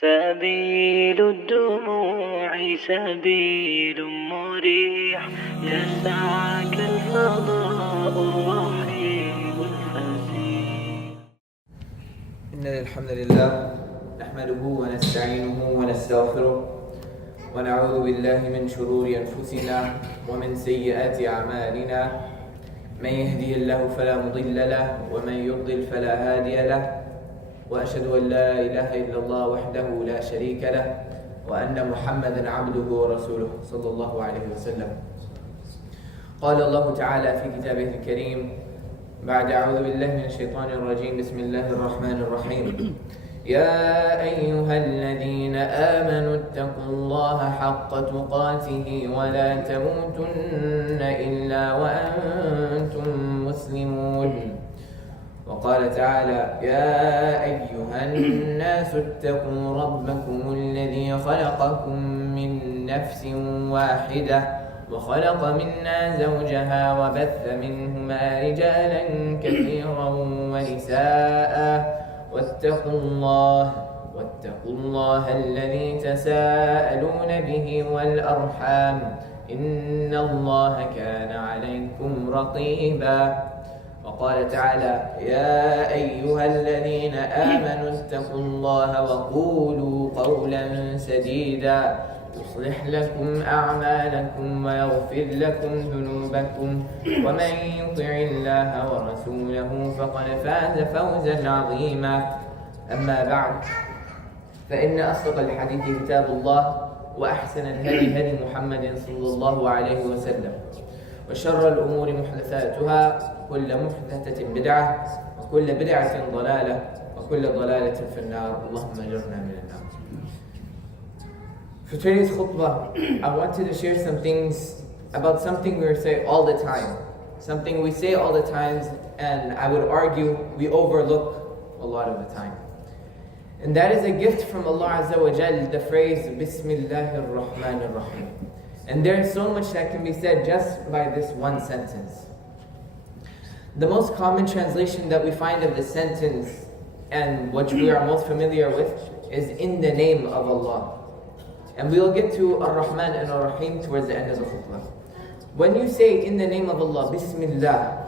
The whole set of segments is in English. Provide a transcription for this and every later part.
سبيل الدموع سبيل مريح يسعك الفضاء الرحيم الفسيح. إن الحمد لله نحمده ونستعينه ونستغفره ونعوذ بالله من شرور أنفسنا ومن سيئات أعمالنا. من يهدي الله فلا مضل له ومن يضلل فلا هادي له، وأشهد أن لا إله إلا الله وحده لا شريك له وأن محمدا عبده ورسوله صلى الله عليه وسلم. قال الله تعالى في كتابه الكريم بعد أعوذ بالله من الشيطان الرجيم بسم الله الرحمن الرحيم. يا أيها الذين آمنوا اتقوا الله حق تقاته ولا تموتن إلا وأنتم مسلمون. وقال تعالى يا أيها الناس اتقوا ربكم الذي خلقكم من نفس واحدة وخلق منها زوجها وبث منهما رجالا كثيرا ونساء واتقوا الله الذي تساءلون به والأرحام إن الله كان عليكم رقيبا. وقال تعالى يا أيها الذين آمنوا اتقوا الله وقولوا قولا سديدا يصلح لكم أعمالكم ويغفر لكم ذنوبكم ومن يطع الله ورسوله فقد فاز فوزا عظيما. أما بعد، فإن أصدق الحديث كتاب الله وأحسن الهدي هدي محمد صلى الله عليه وسلم، وشر الأمور محدثاتها، كل محدثة بدعة وكل بدعة ضلالة وكل ضلالة في النار. اللهم أجرنا من النار. For today's khutbah, I wanted to share some things about something we say all the time. Something we say all the times, and I would argue we overlook a lot of the time. And that is a gift from Allah Azza wa Jal, the phrase Bismillahirrahmanirrahim. And there is so much that can be said just by this one sentence. The most common translation that we find of this sentence, and which we are most familiar with, is in the name of Allah. And we'll get to Ar-Rahman and Ar-Rahim towards the end of the khutbah. When you say in the name of Allah, Bismillah,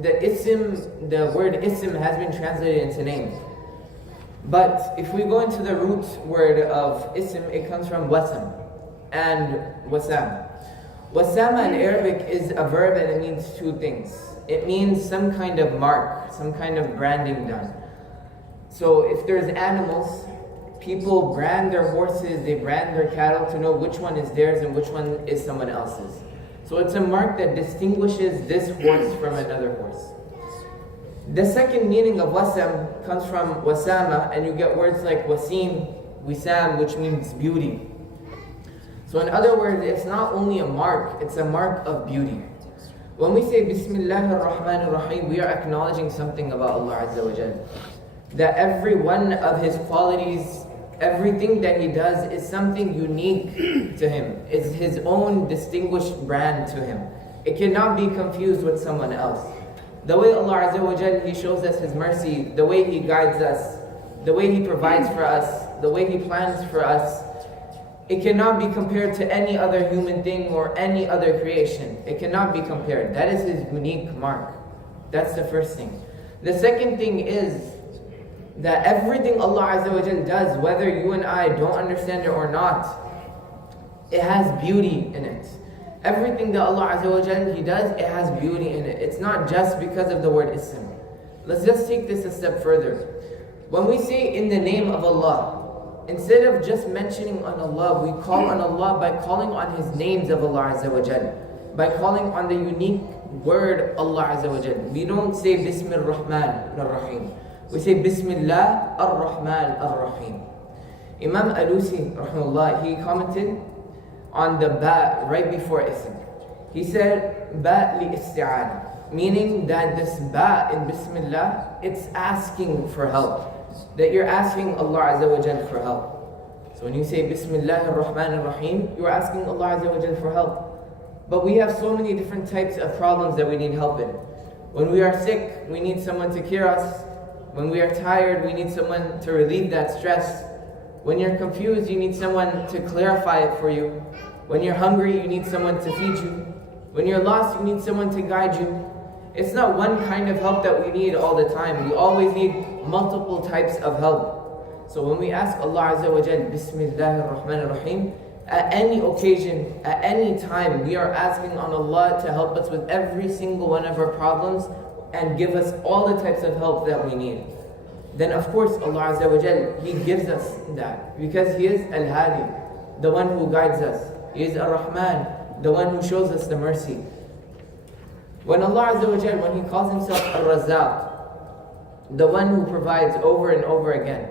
the word ism has been translated into name. But if we go into the root word of ism, it comes from wasam and wasam. Wasama in Arabic is a verb and it means two things. It means some kind of mark, some kind of branding done. So if there's animals, people brand their horses, they brand their cattle to know which one is theirs and which one is someone else's. So it's a mark that distinguishes this horse from another horse. The second meaning of wasam comes from wasama, and you get words like wasim, wisam, which means beauty. So in other words, it's not only a mark, it's a mark of beauty. When we say Bismillahirrahmanirrahim, we are acknowledging something about Allah Azza wa Jal. That every one of His qualities, everything that He does is something unique to Him. It's His own distinguished brand to Him. It cannot be confused with someone else. The way Allah Azza wa Jal, He shows us His mercy, the way He guides us, the way He provides for us, the way He plans for us, it cannot be compared to any other human thing or any other creation. It cannot be compared. That is His unique mark. That's the first thing. The second thing is that everything Allah Azza wa Jal does, whether you and I don't understand it or not, it has beauty in it. Everything that Allah Azza wa Jal He does, it has beauty in it. It's not just because of the word ism. Let's just take this a step further. When we say in the name of Allah, instead of just mentioning on Allah, we call on Allah by calling on His names of Allah Azza wa Jal, by calling on the unique word Allah Azza wa Jal. We don't say BismillahirRahmanirRahim. We say BismillahirRahmanirRahim. Imam Alusi, rahimahullah, he commented on the ba right before ism. He said ba li isti'ana, meaning that this ba in Bismillah, it's asking for help. That you're asking Allah Azza wa Jal for help. So when you say BismillahirrahmanirRahim, you're asking Allah Azza wa Jal for help. But we have so many different types of problems that we need help in. When we are sick, we need someone to cure us. When we are tired, we need someone to relieve that stress. When you're confused, you need someone to clarify it for you. When you're hungry, you need someone to feed you. When you're lost, you need someone to guide you. It's not one kind of help that we need all the time. We always need multiple types of help. So when we ask Allah Azza wa Jal, Bismillahirrahmanirrahim, at any occasion, at any time, we are asking on Allah to help us with every single one of our problems and give us all the types of help that we need. Then of course Allah Azza wa Jal, He gives us that because He is Al-Hadi, the one who guides us. He is Ar-Rahman, the one who shows us the mercy. When Allah Azza wa Jal, when He calls Himself Ar-Razzaq, the one who provides over and over again,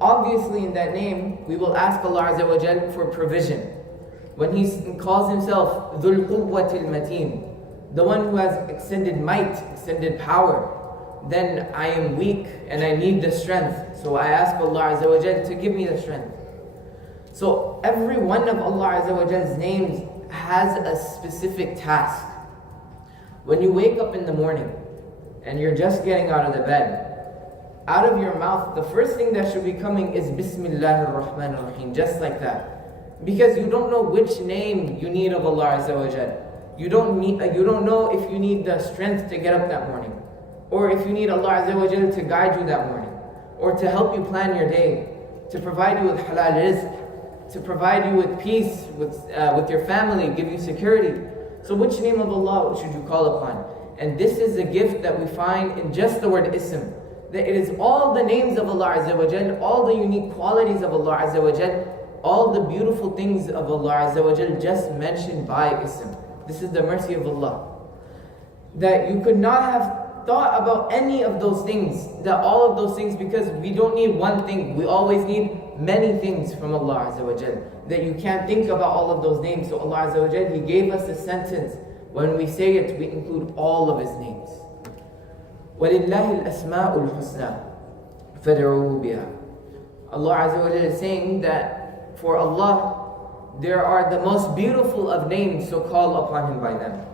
obviously in that name, we will ask Allah Azza wa Jal for provision. When He calls Himself Dhul Quwwatil Mateen, the one who has extended might, extended power, then I am weak and I need the strength. So I ask Allah Azza wa Jal to give me the strength. So every one of Allah Azza wa Jal's names has a specific task. When you wake up in the morning and you're just getting out of the bed, out of your mouth, the first thing that should be coming is Bismillahirrahmanirrahim, just like that. Because you don't know which name you need of Allah Azza wa Jal. You don't know if you need the strength to get up that morning, or if you need Allah Azza wa Jal to guide you that morning, or to help you plan your day, to provide you with halal rizq, to provide you with peace, with your family, give you security. So which name of Allah should you call upon? And this is a gift that we find in just the word ism. That it is all the names of Allah Azza wa Jal, all the unique qualities of Allah Azza wa Jal, all the beautiful things of Allah Azza wa Jal just mentioned by ism. This is the mercy of Allah. That you could not have thought about any of those things, that all of those things, because we don't need one thing, we always need many things from Allah Azza wa Jal, that you can't think about all of those names. So Allah Azza wa Jal, He gave us a sentence. When we say it, we include all of His names. وَلِلَّهِ الْأَسْمَاءُ الْحُسْنَى فَادْعُوهُ بِهَا. Allah Azza wa Jal is saying that for Allah, there are the most beautiful of names, so call upon Him by them.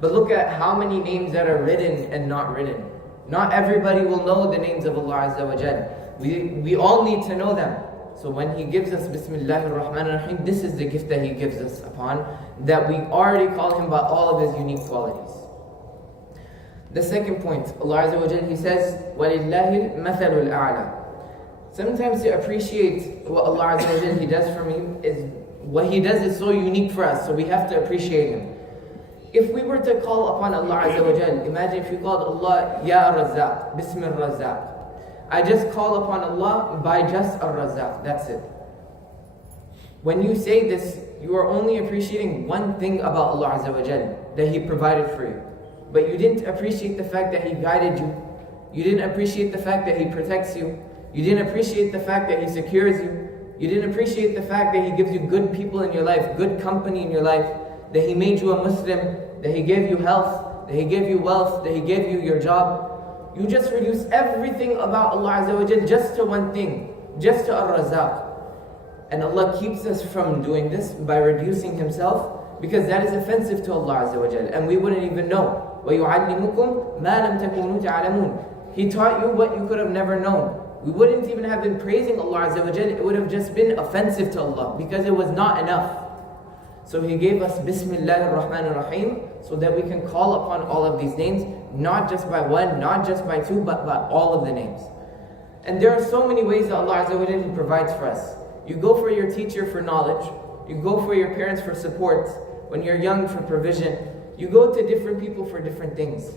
But look at how many names that are written and not written. Not everybody will know the names of Allah Azza wa Jal. We all need to know them. So when He gives us Bismillahirrahmanirrahim, this is the gift that He gives us upon, that we already call Him by all of His unique qualities. The second point, Allah Azza wa Jal, He says, وَلِلَّهِ الْمَثَلُ الْأَعْلَى. Sometimes to appreciate what Allah Azza wa Jal, He does for me, is what He does is so unique for us, so we have to appreciate Him. If we were to call upon Allah Azza wa Jal, imagine if you called Allah Ya Razzaq, Bismillah Razzaq. I just call upon Allah by just Ar-Razzaq, that's it. When you say this, you are only appreciating one thing about Allah Azza wa Jal, that He provided for you. But you didn't appreciate the fact that He guided you. You didn't appreciate the fact that He protects you. You didn't appreciate the fact that He secures you. You didn't appreciate the fact that He gives you good people in your life, good company in your life, that He made you a Muslim, that He gave you health, that He gave you wealth, that He gave you your job. You just reduce everything about Allah Azza wa Jal just to one thing, just to Ar-Razzaq. And Allah keeps us from doing this by reducing Himself, because that is offensive to Allah Azza wa Jal, and we wouldn't even know. وَيُعَلِّمُكُمْ مَا لَمْ تَكُونُوا تَعْلَمُونَ. He taught you what you could have never known. We wouldn't even have been praising Allah Azza wa Jal, it would have just been offensive to Allah, because it was not enough. So He gave us Bismillahirrahmanirrahim, so that we can call upon all of these names, not just by one, not just by two, but by all of the names. And there are so many ways that Allah Azza wa Jal provides for us. You go for your teacher for knowledge, you go for your parents for support, when you're young for provision, you go to different people for different things.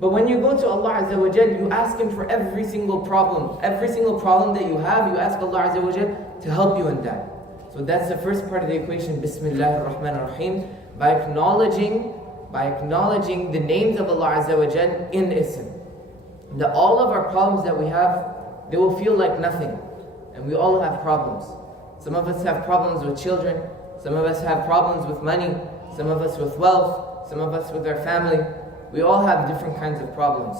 But when you go to Allah Azza wa Jal, you ask Him for every single problem that you have, you ask Allah Azza wa Jal to help you in that. So that's the first part of the equation, Bismillahirrahmanirrahim, by acknowledging the names of Allah Azza wa Jal in ism. That all of our problems that we have, they will feel like nothing. And we all have problems. Some of us have problems with children, some of us have problems with money, some of us with wealth, some of us with our family. We all have different kinds of problems.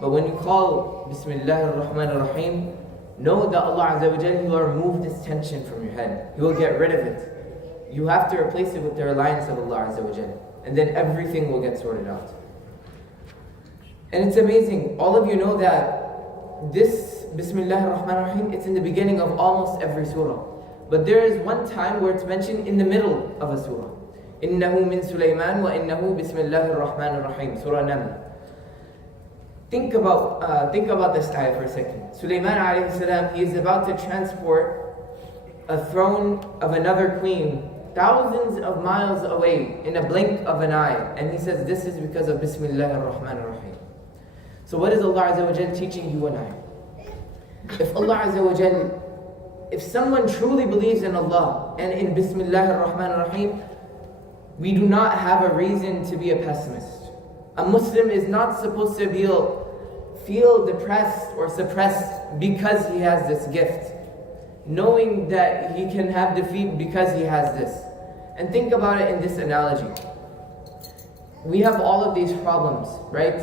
But when you call Bismillahirrahmanirrahim, know that Allah Azza wa Jal, He will remove this tension from your head. He will get rid of it. You have to replace it with the reliance of Allah Azza wa Jal. And then everything will get sorted out. And it's amazing. All of you know that this BismillahirRahmanirRahim, it's in the beginning of almost every surah. But there is one time where it's mentioned in the middle of a surah. إِنَّهُ مِن سُلَيْمَانَ وَإِنَّهُ BismillahirRahmanirRahim, Surah Naml. Think about this ayah for a second. Sulaiman alayhi salam, he is about to transport a throne of another queen thousands of miles away in a blink of an eye. And he says this is because of BismillahirRahmanirRahim. So what is Allah Azza wa Jal teaching you and I? If Allah Azza wa Jal, if someone truly believes in Allah and in BismillahirRahmanirRahim, we do not have a reason to be a pessimist. A Muslim is not supposed to feel depressed or suppressed because he has this gift, knowing that he can have defeat because he has this. And think about it in this analogy. We have all of these problems, right?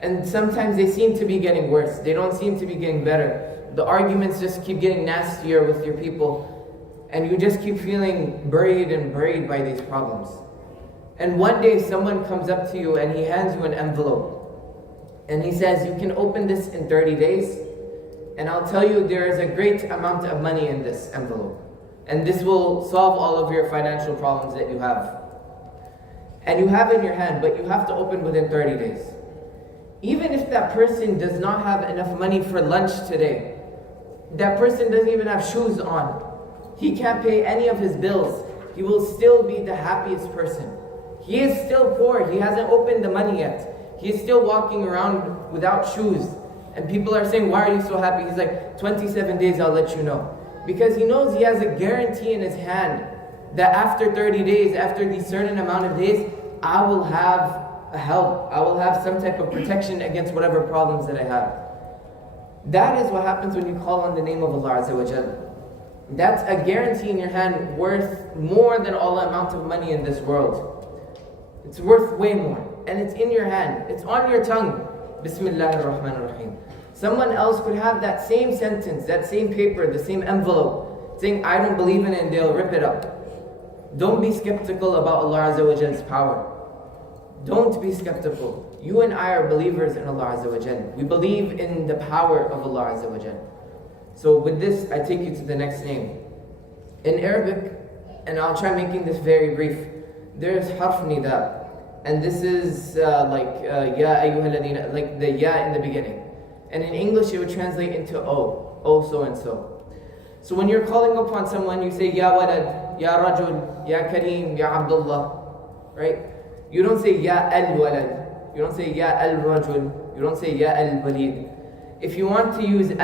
And sometimes they seem to be getting worse. They don't seem to be getting better. The arguments just keep getting nastier with your people, and you just keep feeling buried by these problems. And one day someone comes up to you and he hands you an envelope. And he says, you can open this in 30 days. And I'll tell you there is a great amount of money in this envelope. And this will solve all of your financial problems that you have. And you have it in your hand, but you have to open within 30 days. Even if that person does not have enough money for lunch today, that person doesn't even have shoes on, he can't pay any of his bills, he will still be the happiest person. He is still poor. He hasn't opened the money yet. He is still walking around without shoes. And people are saying, why are you so happy? He's like, 27 days, I'll let you know. Because he knows he has a guarantee in his hand that after 30 days, after the certain amount of days, I will have a help. I will have some type of protection against whatever problems that I have. That is what happens when you call on the name of Allah Azza wa Jal. That's a guarantee in your hand worth more than all the amount of money in this world. It's worth way more. And it's in your hand. It's on your tongue. Bismillahirrahmanirrahim. Someone else could have that same sentence, that same paper, the same envelope, saying, I don't believe in it, and they'll rip it up. Don't be skeptical about Allah Azza wa Jal's power. Don't be skeptical. You and I are believers in Allah Azza wa Jal. We believe in the power of Allah Azza wa Jal. So with this, I take you to the next name. In Arabic, and I'll try making this very brief, there's harf nida. And this is like ya ayyuhalladhina, like the ya in the beginning. And in English, it would translate into oh so and so. So when you're calling upon someone, you say ya walad, ya rajul, ya kareem, ya abdullah, right? You don't say ya al-walad, you don't say ya al-rajul, you don't say ya al-walid. If you want to use you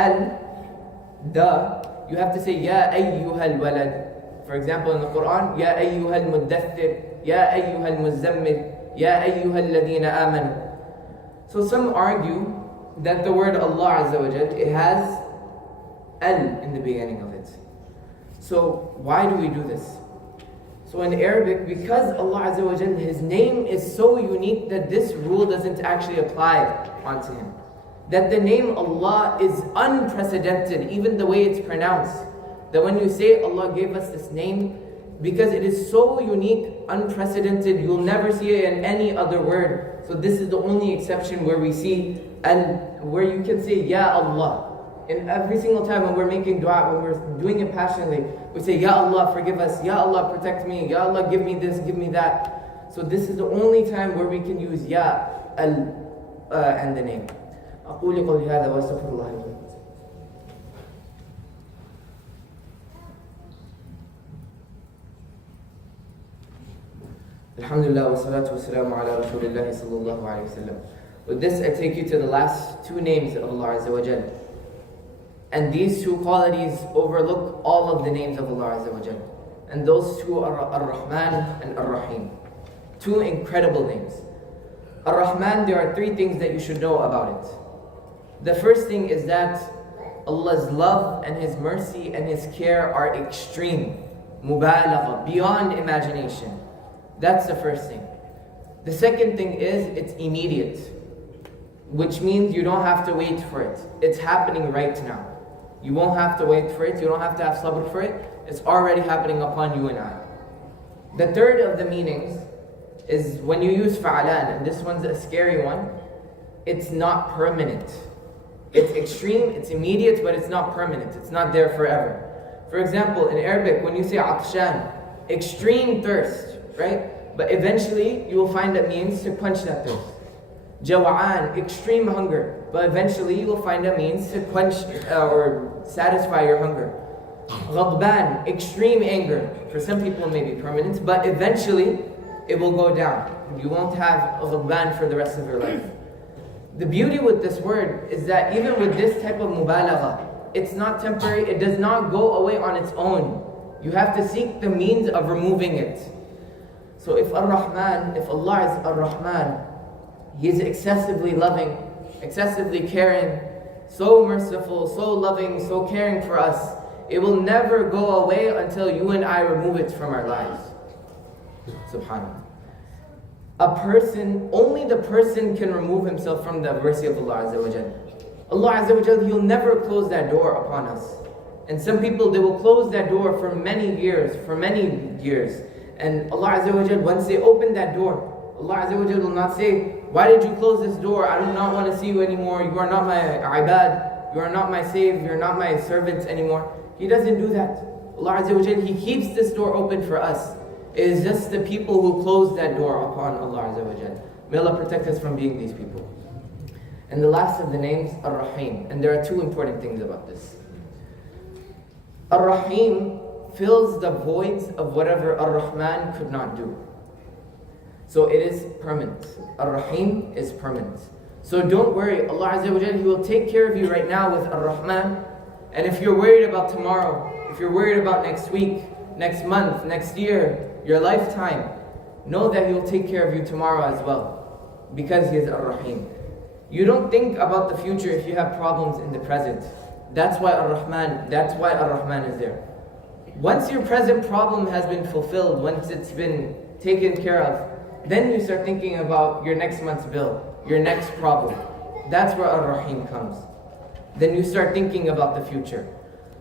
have to say ya ayyuhal walad. For example, in the Quran, ya ayyuhal muddathir, ya ayyuhal muzammil, ya ayyuhal ladina amanu. So some argue that the word Allah Azza wa Jal, it has al in the beginning of it. So why do we do this? So in Arabic, because Allah Azza wa Jal, His name is so unique that this rule doesn't actually apply onto Him. That the name Allah is unprecedented, even the way it's pronounced. That when you say Allah gave us this name, because it is so unique, unprecedented, you'll never see it in any other word. So this is the only exception where we see where you can say Ya Allah. And every single time when we're making dua, when we're doing it passionately, we say Ya Allah, forgive us, Ya Allah, protect me, Ya Allah, give me this, give me that. So this is the only time where we can use Ya and the name. أقول قولي هذا وأستغفر الله لي. Alhamdulillah wa salatu wa salamu ala Rasulillah sallallahu alayhi wa sallam. With this, I take you to the last two names of Allah Azza wa Jal. And these two qualities overlook all of the names of Allah Azza wa Jal. And those two are Ar-Rahman and Ar-Rahim. Two incredible names. Ar-Rahman, there are three things that you should know about it. The first thing is that Allah's love and His mercy and His care are extreme. Mubalagha, beyond imagination. That's the first thing. The second thing is it's immediate, which means you don't have to wait for it. It's happening right now. You won't have to wait for it. You don't have to have sabr for it. It's already happening upon you and I. The third of the meanings is when you use fa'alan, and this one's a scary one, it's not permanent. It's extreme, it's immediate, but it's not permanent. It's not there forever. For example, in Arabic, when you say atshan, extreme thirst, right? But eventually, you will find that means to quench that thirst. Jawa'an, extreme hunger. But eventually, you will find a means to quench or satisfy your hunger. Ghadban, extreme anger. For some people, it may be permanent, but eventually, it will go down. You won't have ghadban for the rest of your life. The beauty with this word is that even with this type of mubalagha, it's not temporary, it does not go away on its own. You have to seek the means of removing it. So if Ar-Rahman, if Allah is Ar-Rahman, He is excessively loving, excessively caring, so merciful, so loving, so caring for us, it will never go away until you and I remove it from our lives. Subhanallah. A person, only the person can remove himself from the mercy of Allah Azza wa Jal. Allah Azza wa Jal, He'll never close that door upon us. And some people, they will close that door for many years, And Allah Azza wa Jal, once they open that door, Allah Azza wa Jal will not say, why did you close this door? I do not want to see you anymore. You are not my ibad. You are not my slave. You are not my servants anymore. He doesn't do that. Allah Azza wa Jal, He keeps this door open for us. It is just the people who close that door upon Allah Azza wa Jal. May Allah protect us from being these people. And the last of the names, Ar-Rahim. And there are two important things about this. Ar-Rahim fills the voids of whatever Ar-Rahman could not do. So it is permanent. Ar-Rahim is permanent. So don't worry, Allah Azza wa Jal, He will take care of you right now with Ar-Rahman. And if you're worried about tomorrow, if you're worried about next week, next month, next year, your lifetime, know that He will take care of you tomorrow as well. Because He is Ar-Rahim. You don't think about the future if you have problems in the present. That's why Ar-Rahman is there. Once your present problem has been fulfilled, once it's been taken care of, then you start thinking about your next month's bill, your next problem. That's where Ar-Rahim comes. Then you start thinking about the future.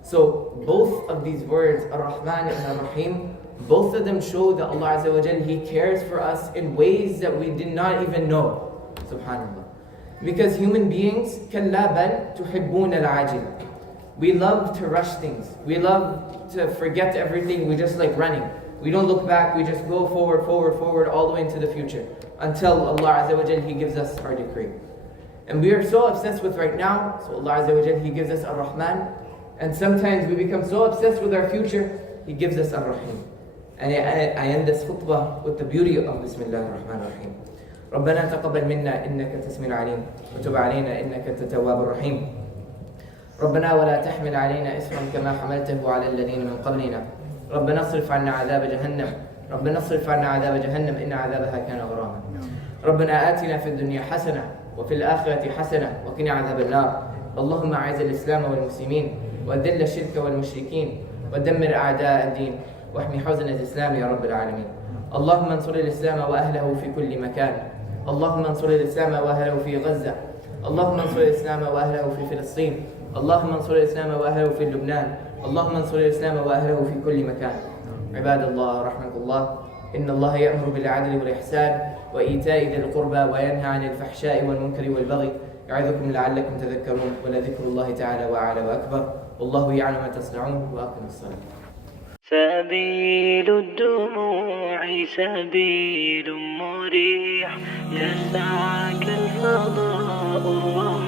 So both of these words, Ar-Rahman and Ar-Rahim, both of them show that Allah Azza wa Jal, He cares for us in ways that we did not even know. Subhanallah. Because human beings, كَلَّا بَلْ تُحِبُّونَ الْعَاجِلِ. We love to rush things. We love to forget everything. We just like running. We don't look back. We just go forward, all the way into the future. Until Allah Azza wa Jal, He gives us our decree. And we are so obsessed with right now. So Allah Azza wa Jal, He gives us Ar-Rahman. And sometimes we become so obsessed with our future, He gives us Ar-Rahim. And I end this khutbah with the beauty of BismillahirRahmanirRahim. ربنا تقبل منا إنك أنت السميع العليم وتب علينا إنك أنت التواب الرحيم ربنا ولا تحمل علينا إصرا كما حملته على الذين من قبلنا ربنا اصرف عنا عذاب جهنم ربنا اصرف عنا عذاب جهنم إن عذابها كان غراما ربنا آتنا في الدنيا حسنة وفي الآخرة حسنة وقنا عذاب النار اللهم أعز الإسلام والمسلمين وذل الشرك والمشركين ودمر أعداء الدين واحمي حوزن الإسلام يا رب العالمين اللهم انصر الإسلام وأهله في كل مكان اللهم انصر الإسلام وأهله في غزة اللهم انصر الإسلام وأهله في فلسطين اللهم انصر الإسلام وأهله في لبنان اللهم انصر الإسلام وأهله في كل مكان عباد الله رحمة الله إن الله يأمر بالعدل والإحسان وإيتاء ذي القربى وينهى عن الفحشاء والمنكر والبغي يعظكم لعلكم تذكرون ولذكر الله تعالى وأعلى وأكبر والله يعلم ما تصنعون وأقم الصلاة سبيل الدموع سبيل مريح يسعك الفضاء الرحيم